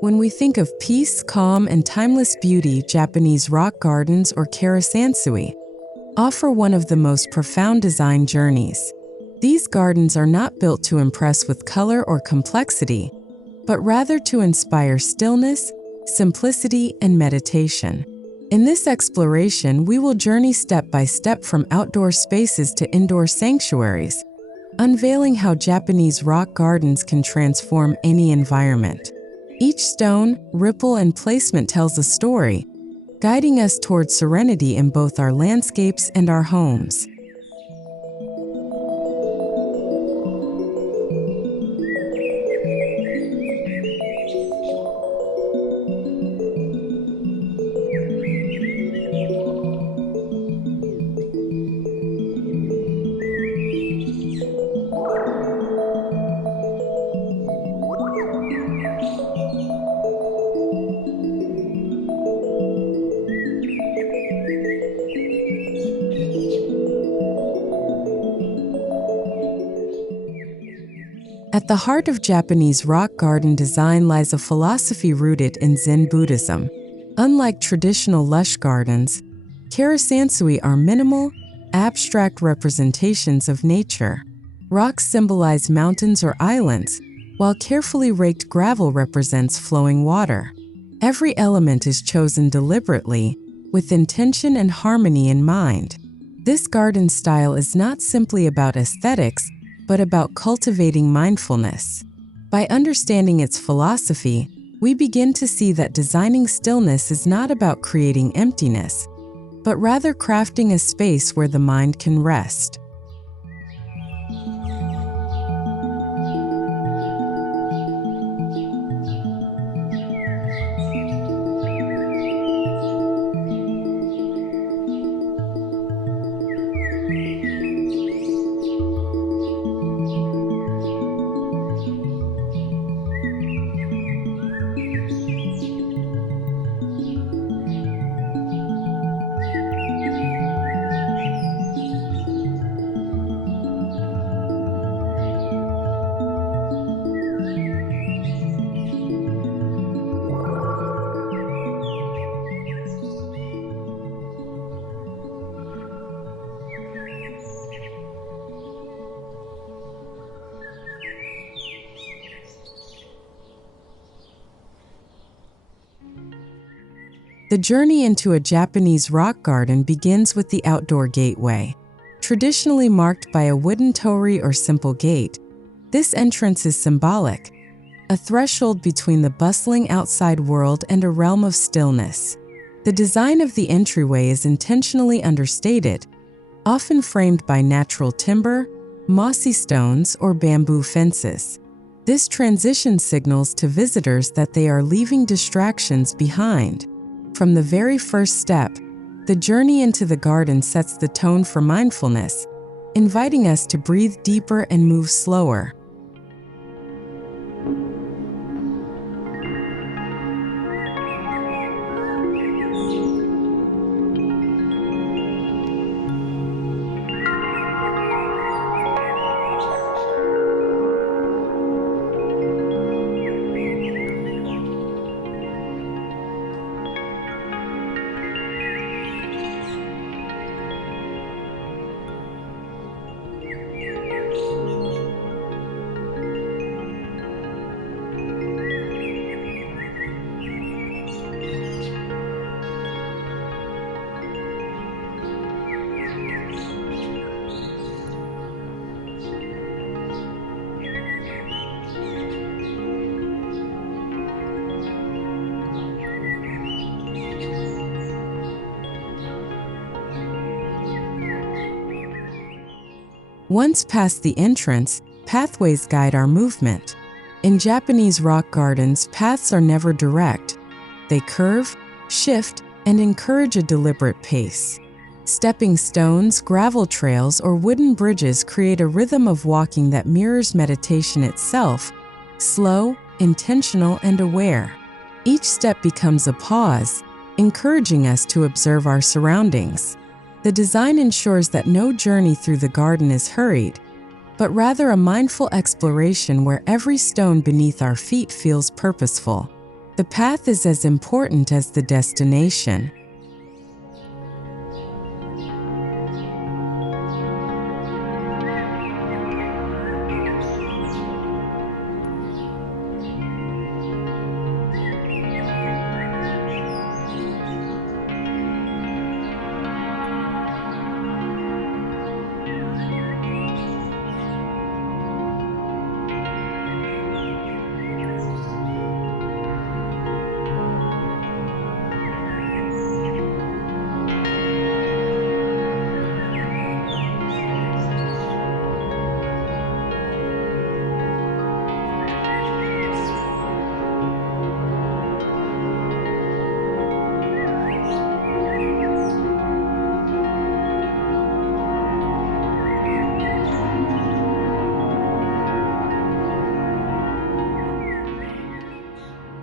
When we think of peace, calm, and timeless beauty, Japanese rock gardens or Karesansui offer one of the most profound design journeys. These gardens are not built to impress with color or complexity, but rather to inspire stillness, simplicity, and meditation. In this exploration, we will journey step by step from outdoor spaces to indoor sanctuaries, unveiling how Japanese rock gardens can transform any environment. Each stone, ripple, and placement tells a story, guiding us towards serenity in both our landscapes and our homes. At the heart of Japanese rock garden design lies a philosophy rooted in Zen Buddhism. Unlike traditional lush gardens, Karesansui are minimal, abstract representations of nature. Rocks symbolize mountains or islands, while carefully raked gravel represents flowing water. Every element is chosen deliberately, with intention and harmony in mind. This garden style is not simply about aesthetics, but about cultivating mindfulness. By understanding its philosophy, we begin to see that designing stillness is not about creating emptiness, but rather crafting a space where the mind can rest. The journey into a Japanese rock garden begins with the outdoor gateway. Traditionally marked by a wooden torii or simple gate, this entrance is symbolic, a threshold between the bustling outside world and a realm of stillness. The design of the entryway is intentionally understated, often framed by natural timber, mossy stones, or bamboo fences. This transition signals to visitors that they are leaving distractions behind. From the very first step, the journey into the garden sets the tone for mindfulness, inviting us to breathe deeper and move slower. Once past the entrance, pathways guide our movement. In Japanese rock gardens, paths are never direct. They curve, shift, and encourage a deliberate pace. Stepping stones, gravel trails, or wooden bridges create a rhythm of walking that mirrors meditation itself, slow, intentional, and aware. Each step becomes a pause, encouraging us to observe our surroundings. The design ensures that no journey through the garden is hurried, but rather a mindful exploration where every stone beneath our feet feels purposeful. The path is as important as the destination.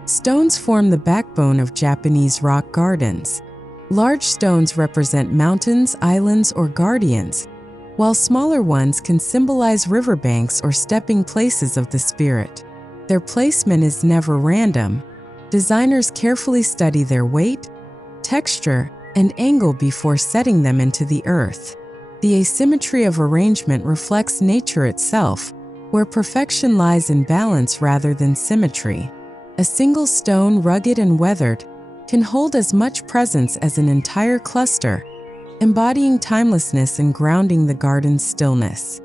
Stones form the backbone of Japanese rock gardens. Large stones represent mountains, islands, or guardians, while smaller ones can symbolize riverbanks or stepping places of the spirit. Their placement is never random. Designers carefully study their weight, texture, and angle before setting them into the earth. The asymmetry of arrangement reflects nature itself, where perfection lies in balance rather than symmetry. A single stone, rugged and weathered, can hold as much presence as an entire cluster, embodying timelessness and grounding the garden's stillness.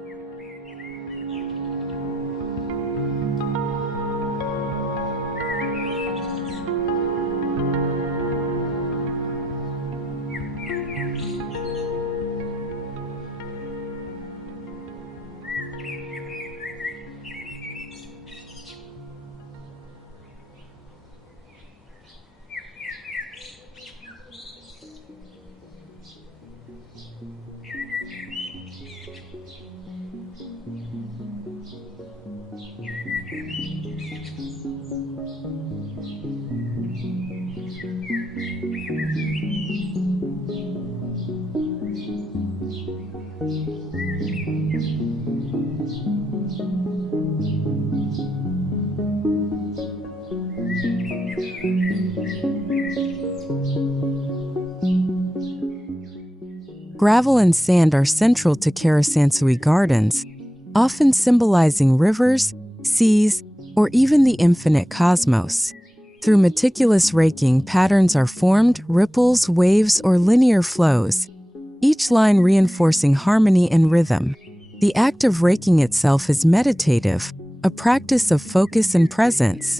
Gravel and sand are central to Karesansui gardens, often symbolizing rivers, seas, or even the infinite cosmos. Through meticulous raking, patterns are formed, ripples, waves, or linear flows, each line reinforcing harmony and rhythm. The act of raking itself is meditative, a practice of focus and presence.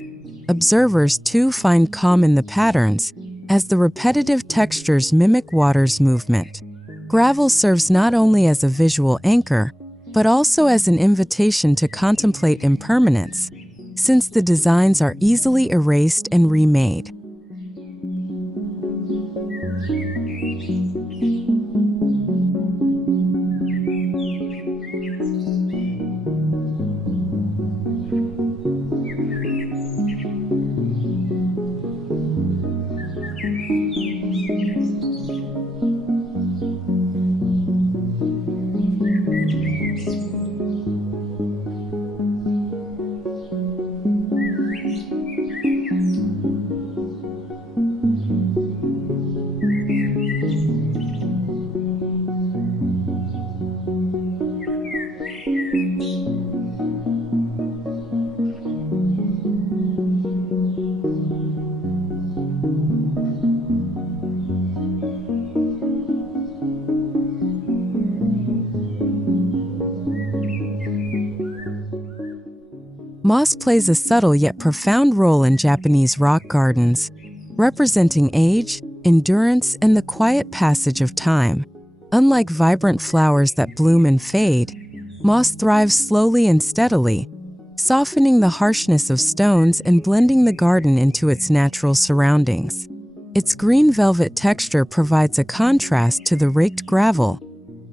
Observers, too, find calm in the patterns, as the repetitive textures mimic water's movement. Gravel serves not only as a visual anchor, but also as an invitation to contemplate impermanence, since the designs are easily erased and remade. Moss plays a subtle yet profound role in Japanese rock gardens, representing age, endurance, and the quiet passage of time. Unlike vibrant flowers that bloom and fade, moss thrives slowly and steadily, softening the harshness of stones and blending the garden into its natural surroundings. Its green velvet texture provides a contrast to the raked gravel,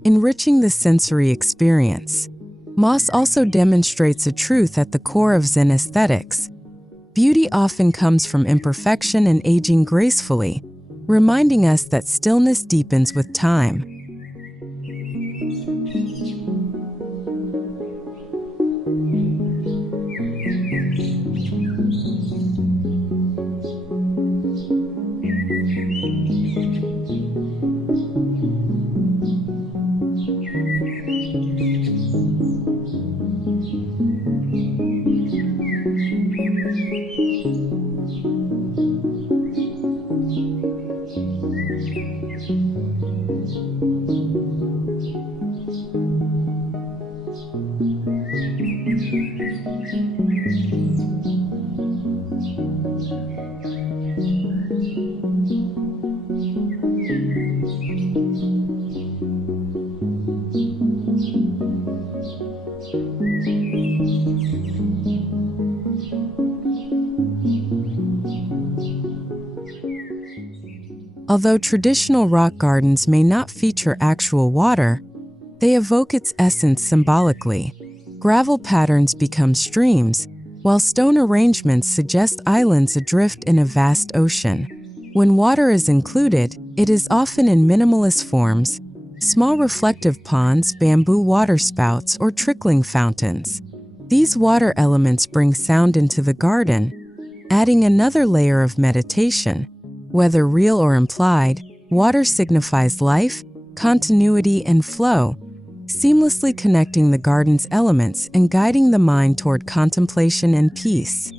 enriching the sensory experience. Moss also demonstrates a truth at the core of Zen aesthetics. Beauty often comes from imperfection and aging gracefully, reminding us that stillness deepens with time. Although traditional rock gardens may not feature actual water, they evoke its essence symbolically. Gravel patterns become streams, while stone arrangements suggest islands adrift in a vast ocean. When water is included, it is often in minimalist forms: small reflective ponds, bamboo waterspouts, or trickling fountains. These water elements bring sound into the garden, adding another layer of meditation. Whether real or implied, water signifies life, continuity, and flow, seamlessly connecting the garden's elements and guiding the mind toward contemplation and peace.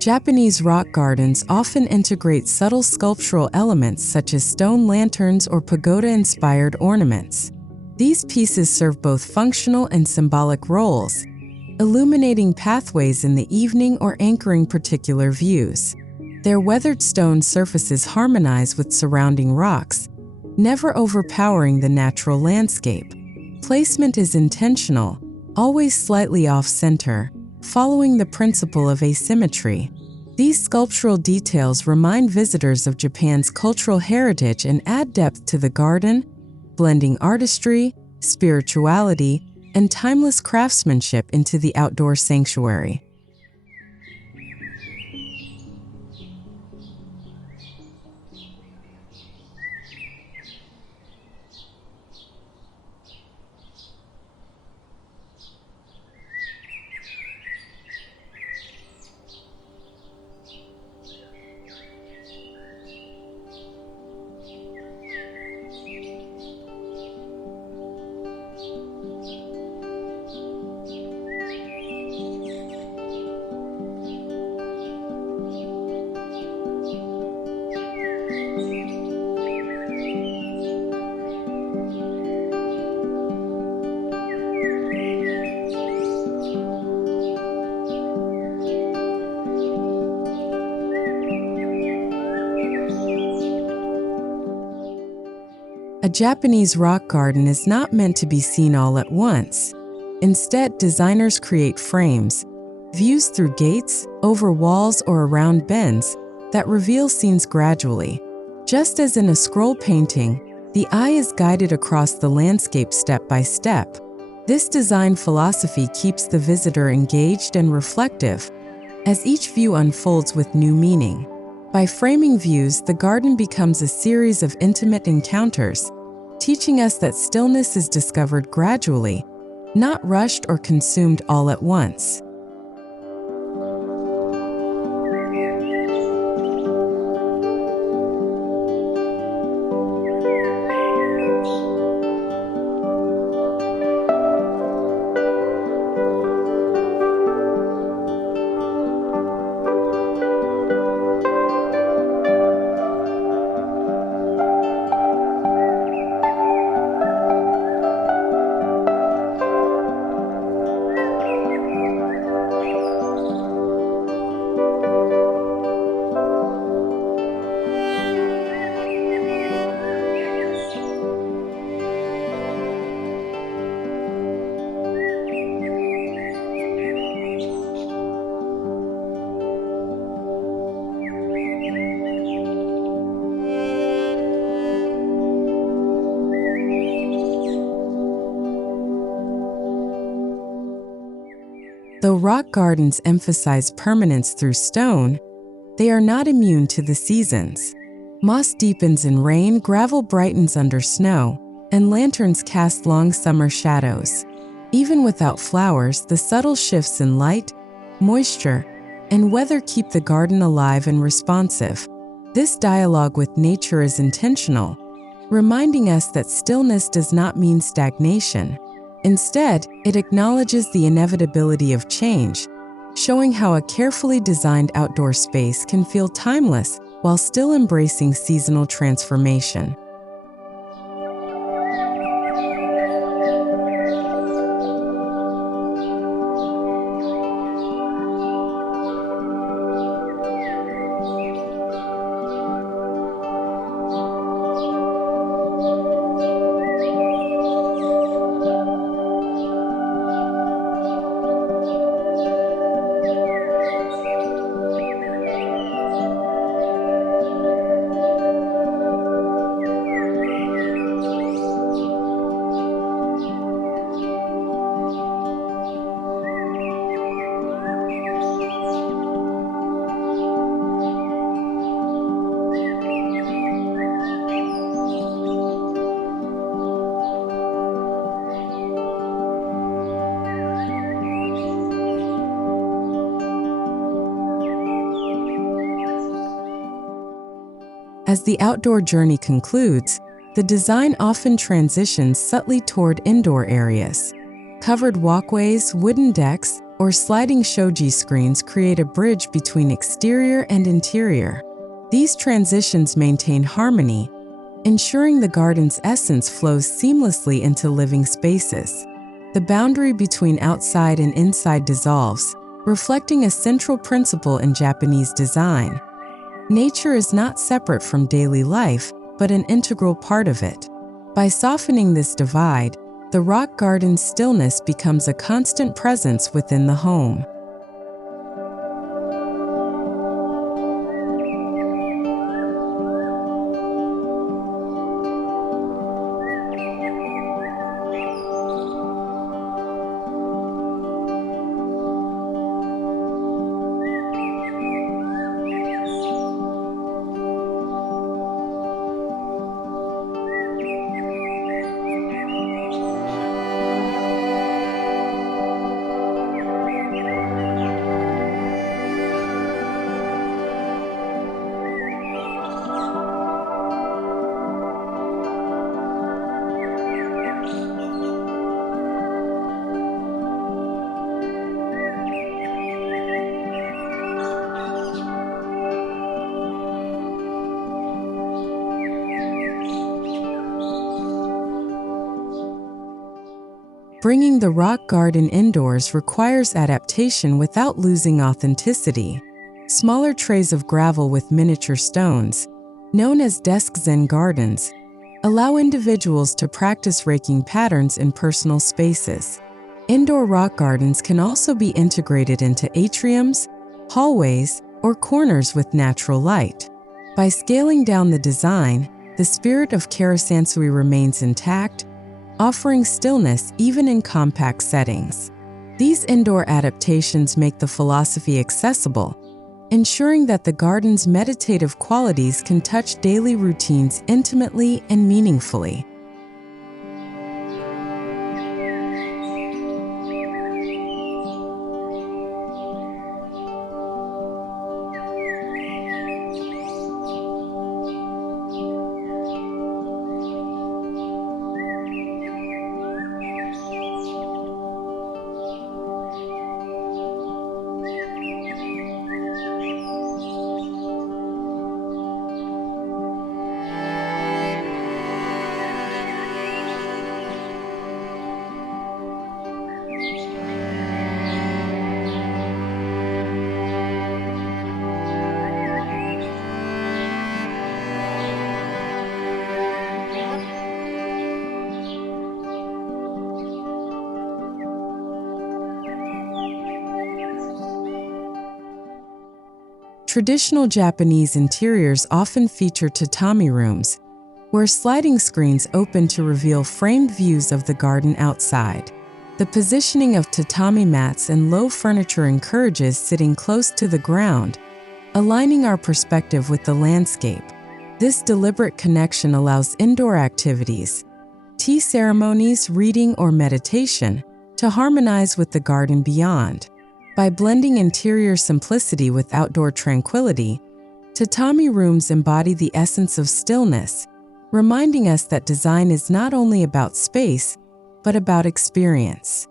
Japanese rock gardens often integrate subtle sculptural elements such as stone lanterns or pagoda-inspired ornaments. These pieces serve both functional and symbolic roles, illuminating pathways in the evening or anchoring particular views. Their weathered stone surfaces harmonize with surrounding rocks, never overpowering the natural landscape. Placement is intentional, always slightly off-center, following the principle of asymmetry. These sculptural details remind visitors of Japan's cultural heritage and add depth to the garden, blending artistry, spirituality, and timeless craftsmanship into the outdoor sanctuary. A Japanese rock garden is not meant to be seen all at once. Instead, designers create frames, views through gates, over walls, or around bends that reveal scenes gradually. Just as in a scroll painting, the eye is guided across the landscape step by step. This design philosophy keeps the visitor engaged and reflective, as each view unfolds with new meaning. By framing views, the garden becomes a series of intimate encounters, teaching us that stillness is discovered gradually, not rushed or consumed all at once. Though rock gardens emphasize permanence through stone, they are not immune to the seasons. Moss deepens in rain, gravel brightens under snow, and lanterns cast long summer shadows. Even without flowers, the subtle shifts in light, moisture, and weather keep the garden alive and responsive. This dialogue with nature is intentional, reminding us that stillness does not mean stagnation. Instead, it acknowledges the inevitability of change, showing how a carefully designed outdoor space can feel timeless while still embracing seasonal transformation. As the outdoor journey concludes, the design often transitions subtly toward indoor areas. Covered walkways, wooden decks, or sliding shoji screens create a bridge between exterior and interior. These transitions maintain harmony, ensuring the garden's essence flows seamlessly into living spaces. The boundary between outside and inside dissolves, reflecting a central principle in Japanese design. Nature is not separate from daily life, but an integral part of it. By softening this divide, the rock garden's stillness becomes a constant presence within the home. Bringing the rock garden indoors requires adaptation without losing authenticity. Smaller trays of gravel with miniature stones, known as desk zen gardens, allow individuals to practice raking patterns in personal spaces. Indoor rock gardens can also be integrated into atriums, hallways, or corners with natural light. By scaling down the design, the spirit of Karesansui remains intact, offering stillness even in compact settings. These indoor adaptations make the philosophy accessible, ensuring that the garden's meditative qualities can touch daily routines intimately and meaningfully. Traditional Japanese interiors often feature tatami rooms, where sliding screens open to reveal framed views of the garden outside. The positioning of tatami mats and low furniture encourages sitting close to the ground, aligning our perspective with the landscape. This deliberate connection allows indoor activities, tea ceremonies, reading, or meditation to harmonize with the garden beyond. By blending interior simplicity with outdoor tranquility, tatami rooms embody the essence of stillness, reminding us that design is not only about space, but about experience.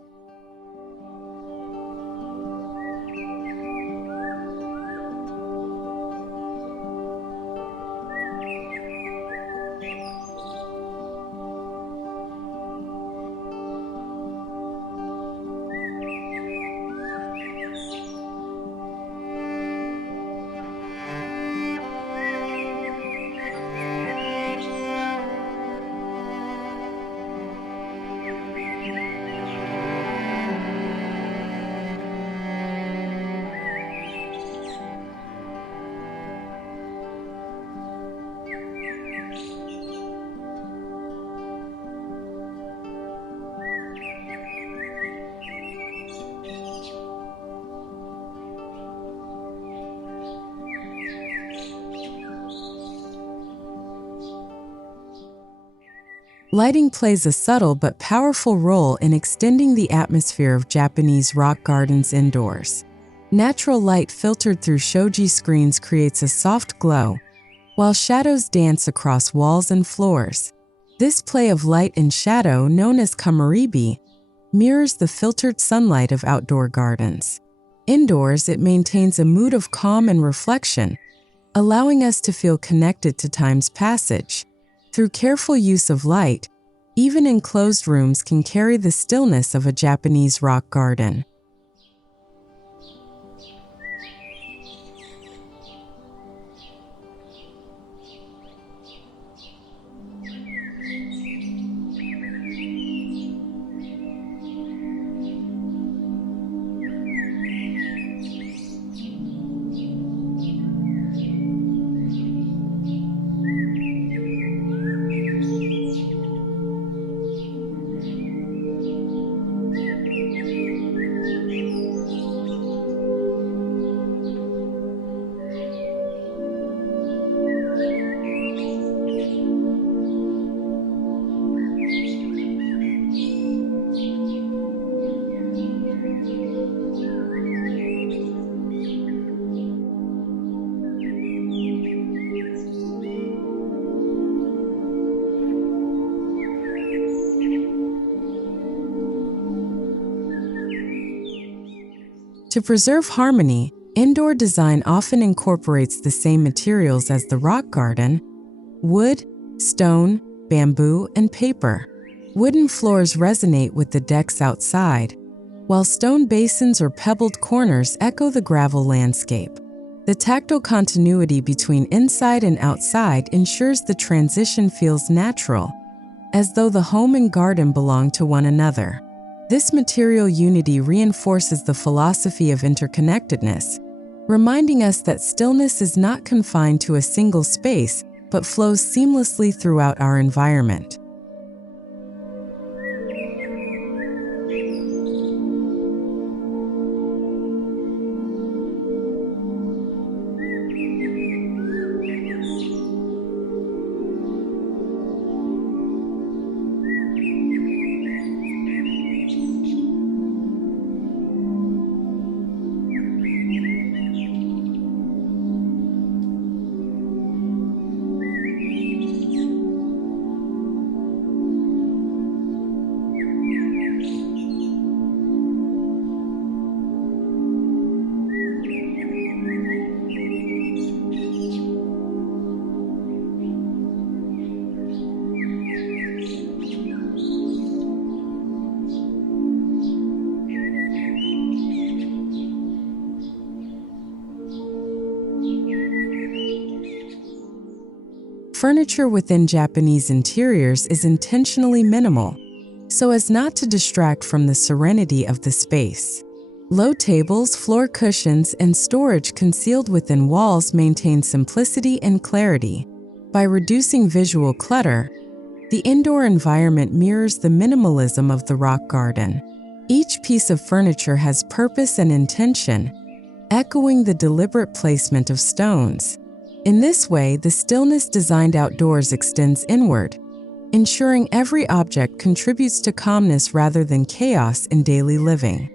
Lighting plays a subtle but powerful role in extending the atmosphere of Japanese rock gardens indoors. Natural light filtered through shoji screens creates a soft glow, while shadows dance across walls and floors. This play of light and shadow, known as kamaribi, mirrors the filtered sunlight of outdoor gardens. Indoors, it maintains a mood of calm and reflection, allowing us to feel connected to time's passage. Through careful use of light, even enclosed rooms can carry the stillness of a Japanese rock garden. To preserve harmony, indoor design often incorporates the same materials as the rock garden: wood, stone, bamboo, and paper. Wooden floors resonate with the decks outside, while stone basins or pebbled corners echo the gravel landscape. The tactile continuity between inside and outside ensures the transition feels natural, as though the home and garden belong to one another. This material unity reinforces the philosophy of interconnectedness, reminding us that stillness is not confined to a single space, but flows seamlessly throughout our environment. Furniture within Japanese interiors is intentionally minimal, so as not to distract from the serenity of the space. Low tables, floor cushions, and storage concealed within walls maintain simplicity and clarity. By reducing visual clutter, the indoor environment mirrors the minimalism of the rock garden. Each piece of furniture has purpose and intention, echoing the deliberate placement of stones. In this way, the stillness designed outdoors extends inward, ensuring every object contributes to calmness rather than chaos in daily living.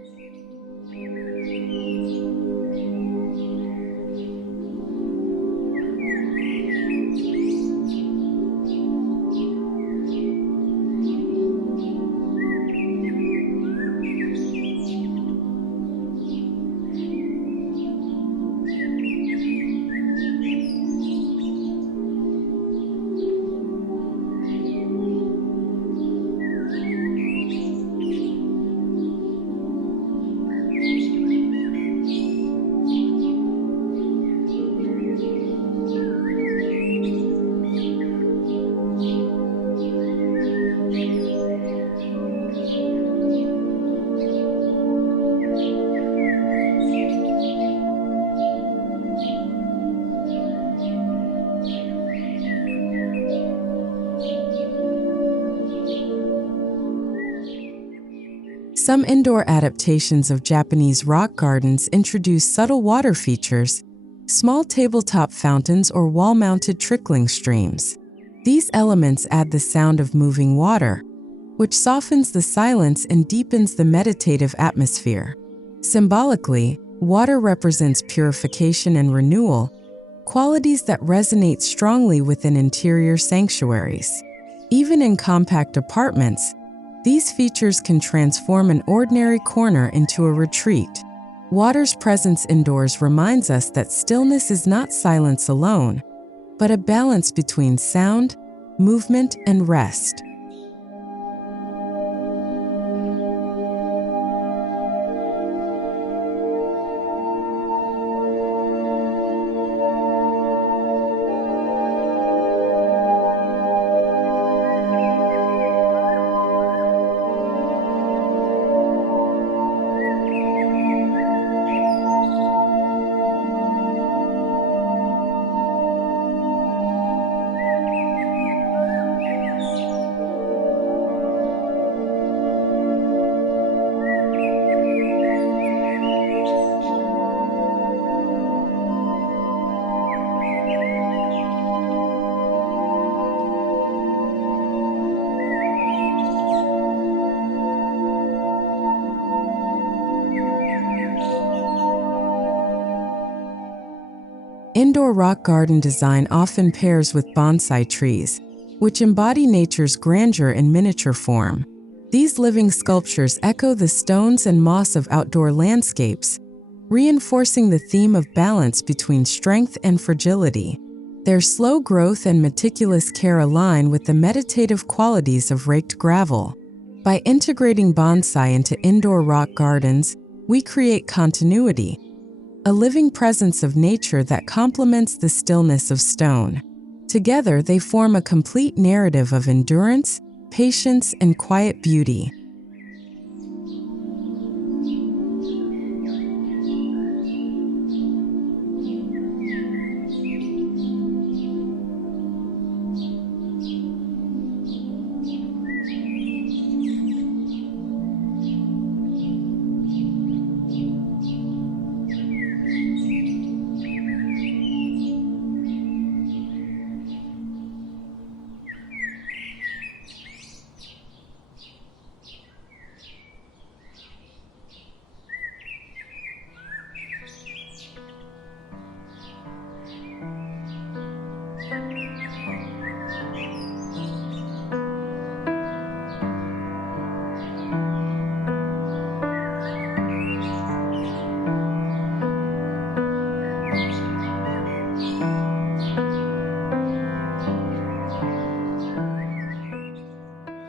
Some indoor adaptations of Japanese rock gardens introduce subtle water features, small tabletop fountains, or wall-mounted trickling streams. These elements add the sound of moving water, which softens the silence and deepens the meditative atmosphere. Symbolically, water represents purification and renewal, qualities that resonate strongly within interior sanctuaries. Even in compact apartments, these features can transform an ordinary corner into a retreat. Water's presence indoors reminds us that stillness is not silence alone, but a balance between sound, movement, and rest. Indoor rock garden design often pairs with bonsai trees, which embody nature's grandeur in miniature form. These living sculptures echo the stones and moss of outdoor landscapes, reinforcing the theme of balance between strength and fragility. Their slow growth and meticulous care align with the meditative qualities of raked gravel. By integrating bonsai into indoor rock gardens, we create continuity, a living presence of nature that complements the stillness of stone. Together, they form a complete narrative of endurance, patience, and quiet beauty.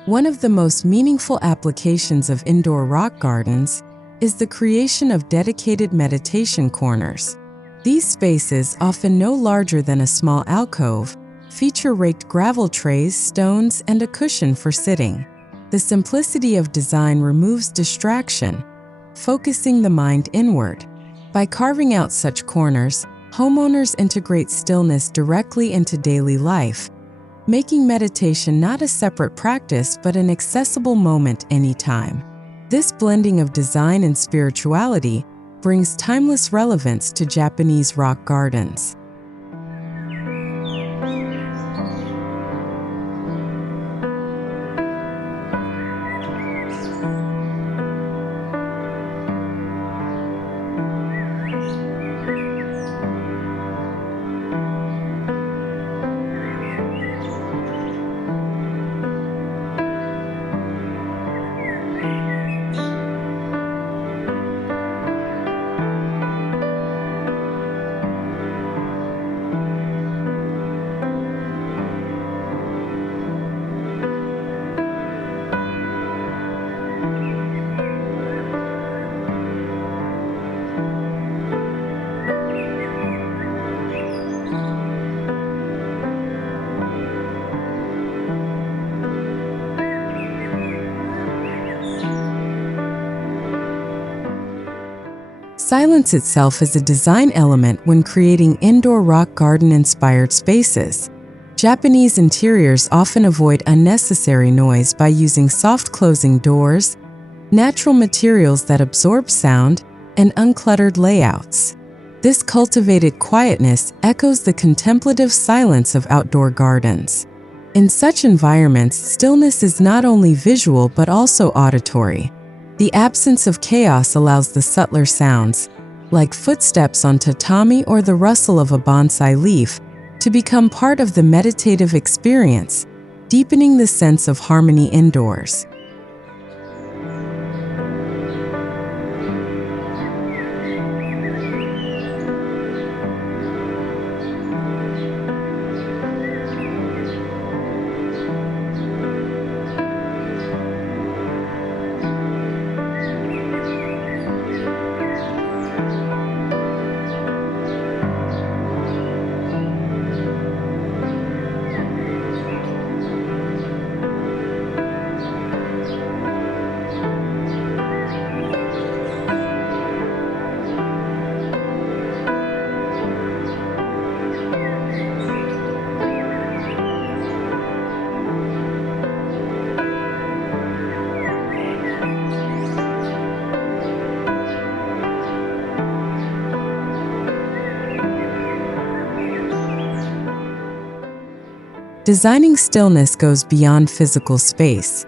One of the most meaningful applications of indoor rock gardens is the creation of dedicated meditation corners. These spaces, often no larger than a small alcove, feature raked gravel trays, stones, and a cushion for sitting. The simplicity of design removes distraction, focusing the mind inward. By carving out such corners, homeowners integrate stillness directly into daily life, making meditation not a separate practice but an accessible moment anytime. This blending of design and spirituality brings timeless relevance to Japanese rock gardens. Silence itself is a design element when creating indoor rock garden-inspired spaces. Japanese interiors often avoid unnecessary noise by using soft closing doors, natural materials that absorb sound, and uncluttered layouts. This cultivated quietness echoes the contemplative silence of outdoor gardens. In such environments, stillness is not only visual but also auditory. The absence of chaos allows the subtler sounds, like footsteps on tatami or the rustle of a bonsai leaf, to become part of the meditative experience, deepening the sense of harmony indoors. Designing stillness goes beyond physical space.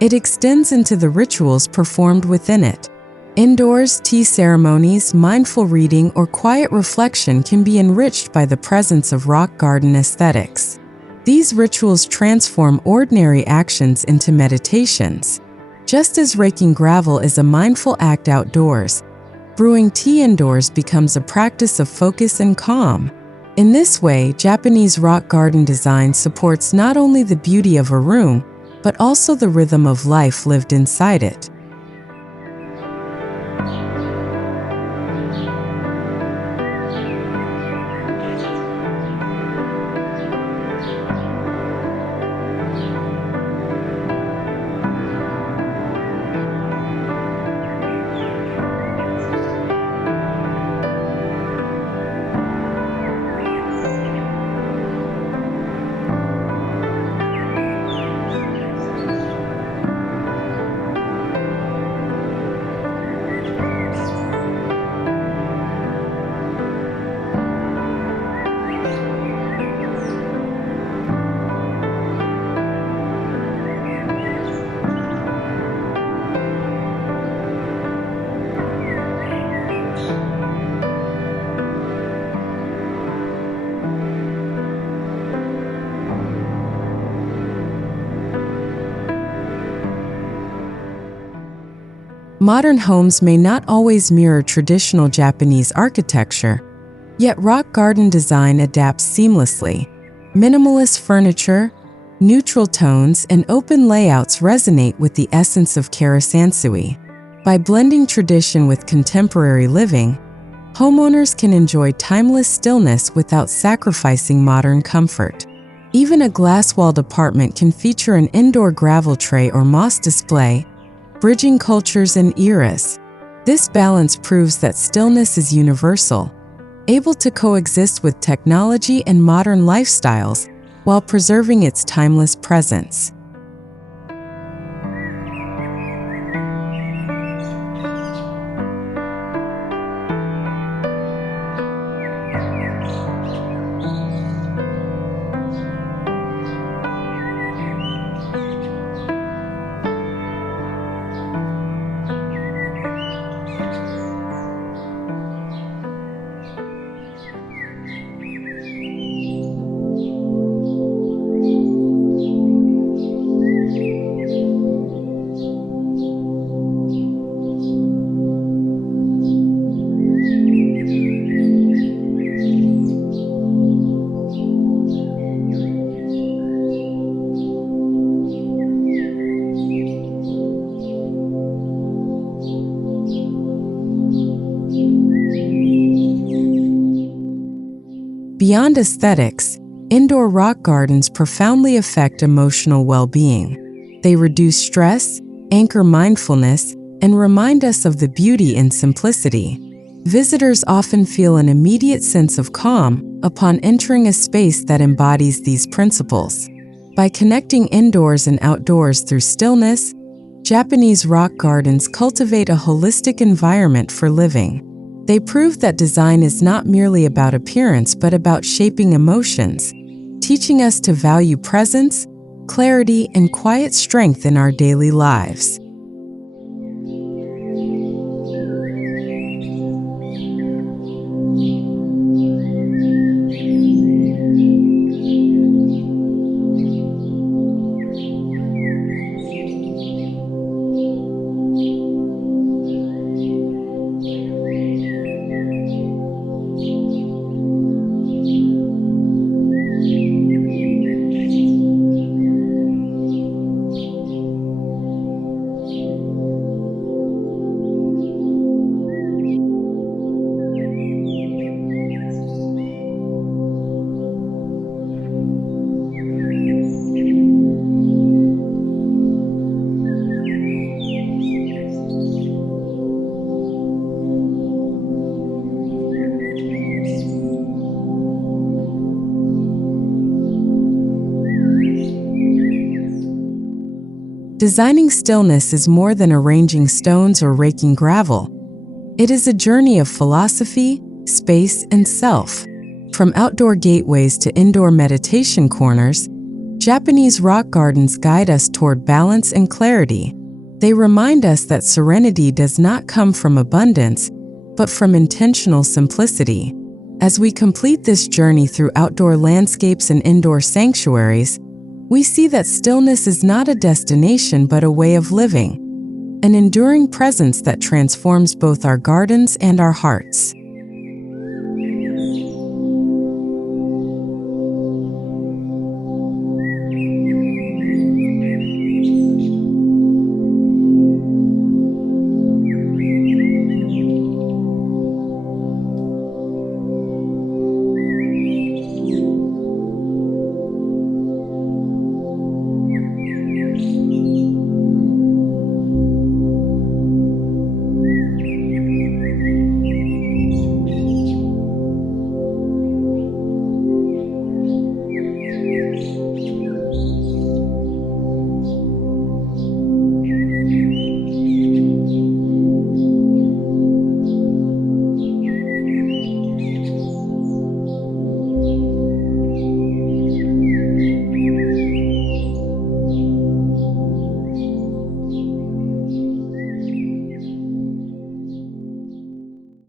It extends into the rituals performed within it. Indoors, tea ceremonies, mindful reading, or quiet reflection can be enriched by the presence of rock garden aesthetics. These rituals transform ordinary actions into meditations. Just as raking gravel is a mindful act outdoors, brewing tea indoors becomes a practice of focus and calm. In this way, Japanese rock garden design supports not only the beauty of a room, but also the rhythm of life lived inside it. Modern homes may not always mirror traditional Japanese architecture, yet rock garden design adapts seamlessly. Minimalist furniture, neutral tones, and open layouts resonate with the essence of Karesansui. By blending tradition with contemporary living, homeowners can enjoy timeless stillness without sacrificing modern comfort. Even a glass-walled apartment can feature an indoor gravel tray or moss display, bridging cultures and eras. This balance proves that stillness is universal, able to coexist with technology and modern lifestyles while preserving its timeless presence. Beyond aesthetics, indoor rock gardens profoundly affect emotional well-being. They reduce stress, anchor mindfulness, and remind us of the beauty in simplicity. Visitors often feel an immediate sense of calm upon entering a space that embodies these principles. By connecting indoors and outdoors through stillness, Japanese rock gardens cultivate a holistic environment for living. They prove that design is not merely about appearance but about shaping emotions, teaching us to value presence, clarity, and quiet strength in our daily lives. Designing stillness is more than arranging stones or raking gravel. It is a journey of philosophy, space, and self. From outdoor gateways to indoor meditation corners, Japanese rock gardens guide us toward balance and clarity. They remind us that serenity does not come from abundance, but from intentional simplicity. As we complete this journey through outdoor landscapes and indoor sanctuaries, we see that stillness is not a destination but a way of living, an enduring presence that transforms both our gardens and our hearts.